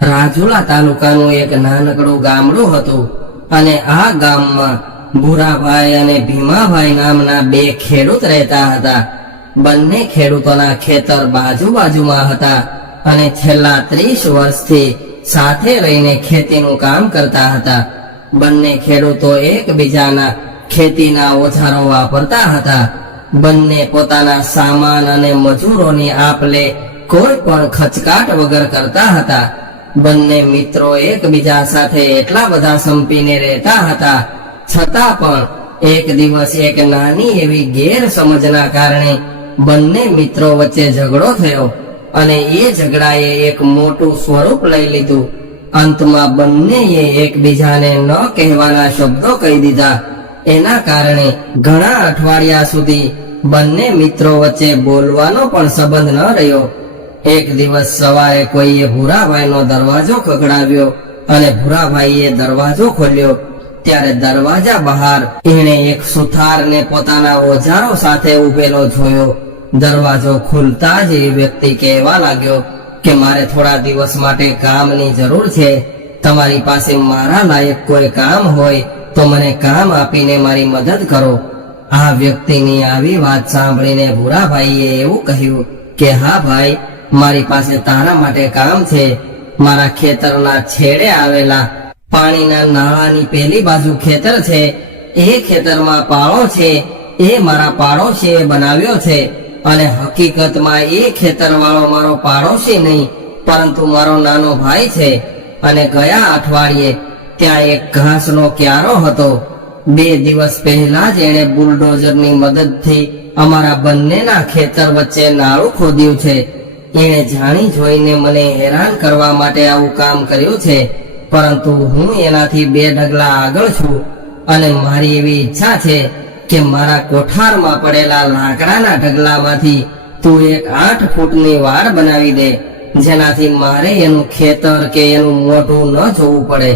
રાજુલા તાલુકાનું એક નાનકડું ગામડું હતું અને આ ગામમાં ભૂરાભાઈ અને ભીમાભાઈ નામના બે ખેડૂત રહેતા હતા. બંને ખેડૂતોના ખેતર બાજુ બાજુમાં હતા અને છેલ્લા ત્રીસ વર્ષથી સાથે રહીને ખેતીનું કામ કરતા હતા. બંને ખેડૂતો એકબીજાના ખેતીના ઓજારો વાપરતા હતા. બંને પોતાના સામાન અને મજૂરોની આપલે કોઈ પણ ખચકાટ વગર કરતા હતા. બંને મિત્રો એકબીજા સાથે એટલા બધા સંપીને રહેતા હતા. છતાં પણ એક દિવસ એક નાની એવી ગેરસમજના કારણે બંને મિત્રો વચ્ચે ઝઘડો થયો અને એ ઝઘડાએ એક મોટું સ્વરૂપ લઈ લીધું. અંતમાં બંનેએ એકબીજાને ન કહેવાના શબ્દો કહી દીધા. એના કારણે ઘણા અઠવાડિયા સુધી બંને મિત્રો વચ્ચે બોલવાનો પણ સંબંધ ન રહ્યો. એક દિવસ સવારે કોઈએ ભૂરાભાઈનો દરવાજો ખગડાવ્યો અને ભૂરાભાઈએ દરવાજો ખોલ્યો. ત્યારે દરવાજા બહાર એણે એક સુથારને પોતાના ઓજારો સાથે ઉભેલો જોયો. દરવાજો ખુલતા જ એ વ્યક્તિ કહેવા લાગ્યો કે મારે થોડા દિવસ માટે કામની જરૂર છે. તમારી પાસે મારા લાયક કોઈ કામ હોય તો મને કામ આપીને મારી મદદ કરો. આ વ્યક્તિની આવી વાત સાંભળીને ભૂરાભાઈએ એવું કહ્યું કે, હા ભાઈ મારી પાસે તારા માટે કામ છે. મારા ખેતરના છેડે આવેલા પાણીના નાળાની પેલી બાજુ ખેતર છે. એ ખેતરમાં પાળો છે. એ મારા પાડોશીએ બનાવ્યો છે. અને હકીકતમાં એ ખેતરવાળો મારો પાડોશી નહીં, પરંતુ મારો નાનો ભાઈ છે. અને ગયા અઠવાડિયે ત્યાં એક ઘાસનો ક્યારો હતો. બે દિવસ પહેલા જ એણે બુલડોઝરની મદદથી અમારા બંનેના ખેતર વચ્ચે નાળું ખોદ્યું છે. એણે જાણી જોઈને મને હેરાન કરવા માટે આવું કામ કર્યું છે, પરંતુ હું એનાથી બે ડગલા આગળ છું અને મારી એવી ઈચ્છા છે કે મારા કોઠારમાં પડેલા લાકડાના ઢગલામાંથી તું એક આઠ ફૂટની વાડ બનાવી દે, જેનાથી મારે એનું ખેતર કે એનું મોઢું ન જોવું પડે.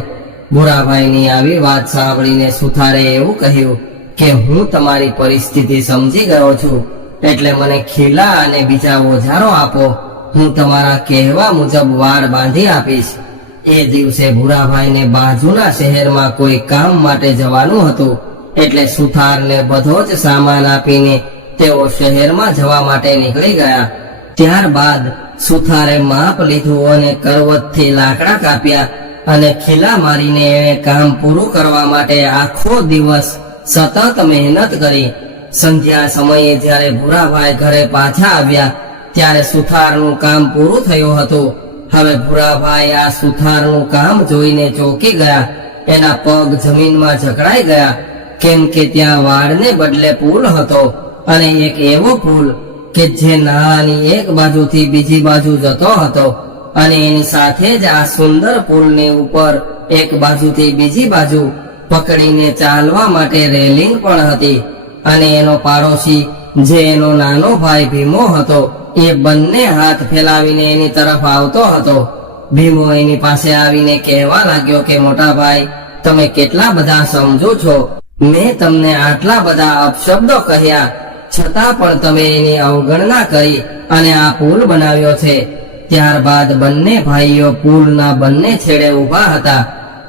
ભૂરાભાઈની આવી વાત સાંભળીને સુથારે એવું કહ્યું કે હું તમારી પરિસ્થિતિ સમજી ગયો છું. એટલે મને ખીલા અને બીજા ઓઝારો આપો. હું તમારા કહેવા મુજબ વાળ બાંધી આપીશ. એ દિવસે ભૂરાભાઈને બાજુના શહેરમાં કોઈ કામ માટે જવાનું હતું. એટલે સુથારને બધો જ સામાન આપીને તેઓ શહેરમાં જવા માટે નીકળી ગયા. ત્યારબાદ સુથારે માપ લીધું અને કરવતથી લાકડા કાપ્યા અને ખીલા મારીને એણે કામ પૂરું કરવા માટે આખો દિવસ સતત મહેનત કરી. સંધ્યા સમયે જ્યારે ભૂરાભાઈ ઘરે પાછા આવ્યા, ત્યારે સુથારનું કામ પૂરું થયું હતું. હવે ભૂરાભાઈ આ સુથારનું કામ જોઈને ચોંકી ગયા. એના પગ જમીનમાં જકડાઈ ગયા. કેમ કે ત્યાં વાડને બદલે પુલ હતો અને એક એવો પુલ કે જે નાળાની એક બાજુથી બીજી બાજુ જતો હતો અને એની સાથે જ આ સુંદર પુલની ઉપર એક બાજુથી બીજી બાજુ પકડીને ચાલવા માટે રેલિંગ પણ હતી. અને એનો પાડોશી, જે એનો નાનો ભાઈ ભીમો હતો, એ બંને હાથ ફેલાવીને એની તરફ આવતો હતો. ભીમો એની પાસે આવીને કહેવા લાગ્યો કે, મોટા ભાઈ, તમે કેટલા બધા સમજો છો? મેં તમને આટલા બધા અપશબ્દો કહ્યા. છતાં પણ તમે એની અવગણના કરી અને આ પુલ બનાવ્યો છે. ત્યારબાદ બંને ભાઈઓ પુલના બંને છેડે ઊભા હતા.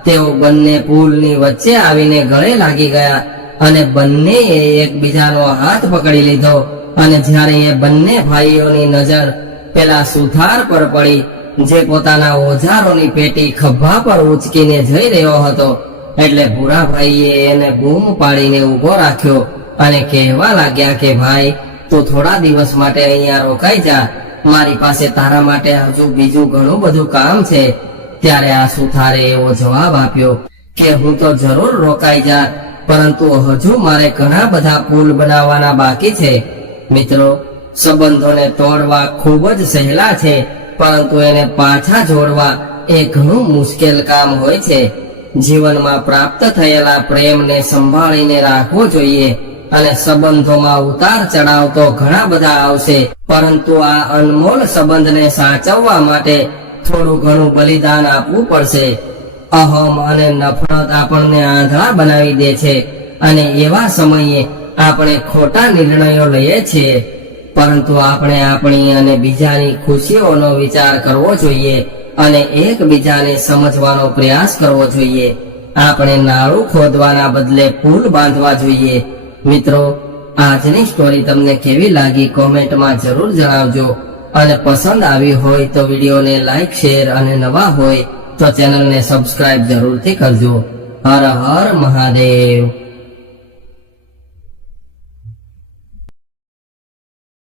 તેઓ બંને પુલની વચ્ચે આવીને ગળે લાગી ગયા. અને બંનેએ એકબીજાનો હાથ પકડી લીધો. અને જ્યારે એ બંને ભાઈઓની નજર પેલા સુથાર પર પડી, જે પોતાના ઓજારોની પેટી ખભા પર ઉચકીને જઈ રહ્યો હતો, એટલે ભૂરાભાઈએ એને બૂમ પાડીને ઊભો રાખ્યો અને કહેવા લાગ્યા કે, ભાઈ, તું થોડા દિવસ માટે અહીંયા રોકાઈ જા. મારી પાસે તારા માટે હજુ બીજું ઘણું બધું કામ છે. ત્યારે આ સુથારે એવો જવાબ આપ્યો કે, હું તો જરૂર રોકાઈ જા. પરંતુ હજુ મારે ઘણા બધા પુલ બનાવવાના બાકી છે. મિત્રો, સંબંધોને તોડવા ખૂબ જ સહેલા છે, પરંતુ એને પાછા જોડવા એ ઘણું મુશ્કેલ કામ હોય છે. જીવનમાં પ્રાપ્ત થયેલા પ્રેમને સંભાળીને રાખવો જોઈએ અને સંબંધોમાં ઉતાર ચડાવ તો ઘણા બધા આવશે, પરંતુ આ અનમોલ સંબંધને સાચવવા માટે થોડું ઘણું બલિદાન આપવું પડશે. અહમ અને નફરત આપણને આંધળા બનાવી દે છે. અને એવા સમયે આપણે ખોટા નિર્ણયો લઈએ છીએ પરંતુ આપણે આપણી અને બીજાની ખુશીઓનો વિચાર કરવો જોઈએ અને એકબીજાને સમજવાનો પ્રયાસ કરવો જોઈએ. આપણે નાળું ખોદવાના બદલે પુલ બાંધવા જોઈએ. મિત્રો, આજની સ્ટોરી તમને કેવી લાગી કોમેન્ટમાં જરૂર જણાવજો. અને પસંદ આવી હોય તો વિડીયોને લાઈક શેર અને નવા હોય તો ચેનલને સબસ્ક્રાઇબ જરૂરથી કરજો. હર હર મહાદેવ.